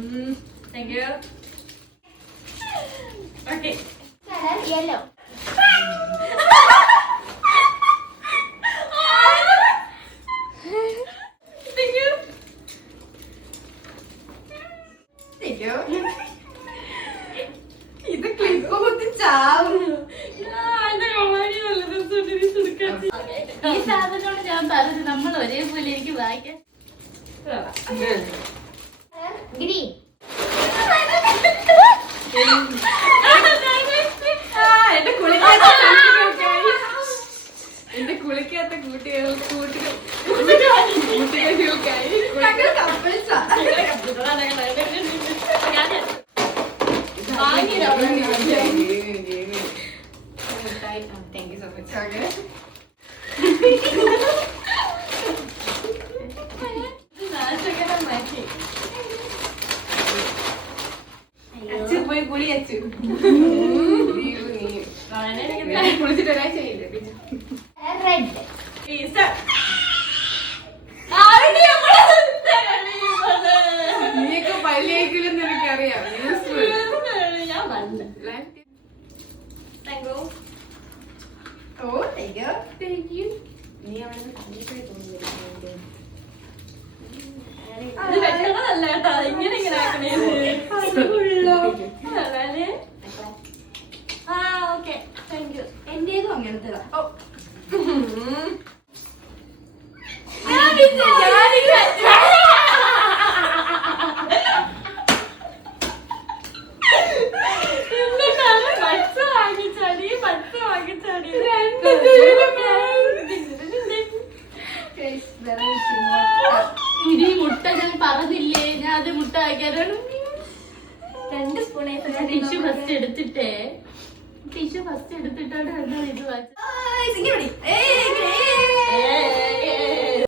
Thank you. Okay. Color yellow. Thank you. Thank you. ഇത് clip കുത്തി ചാവും. ഈ സാധനോട് ഞാൻ പറഞ്ഞു നമ്മൾ ഒരേപോലെ എനിക്ക് വായിക്കാൻ. Green. എന്റെ കുളിക്കാത്ത കൂട്ടുകൾക്കായി താങ്ക് യു സോ മച്ച്. അച്ചു പോയി കുളി അച്ചു. കുളിച്ചിട്ട് ഒരാഴ്ചയില്ലേ? Red. നീയൊക്കെ പള്ളിയേക്കില്ലെന്ന് എനിക്കറിയാം. ഞാൻ വന്നു. ഓ താങ്ക് യു. Thank you. നീ അവിടെ തള്ളിപ്പോയി തോന്നുന്നു. ഇത് വെട്ടണതല്ല കേട്ടോ, ഇങ്ങനെ ഇങ്ങനെ ആക്കണേ. Okay thank you. എന്റേതും അങ്ങനത്തെ ഇനി മുട്ട ഞാൻ പറഞ്ഞില്ലേ, ഞാൻ അത് മുട്ട വായിക്കാനാണ്. 2 സ്പൂൺ ടിഷ്യൂ ഫസ്റ്റ് എടുത്തിട്ടേ, ടിഷ്യൂ ഫസ്റ്റ് എടുത്തിട്ടാണ് ഇത് വായിച്ചത്.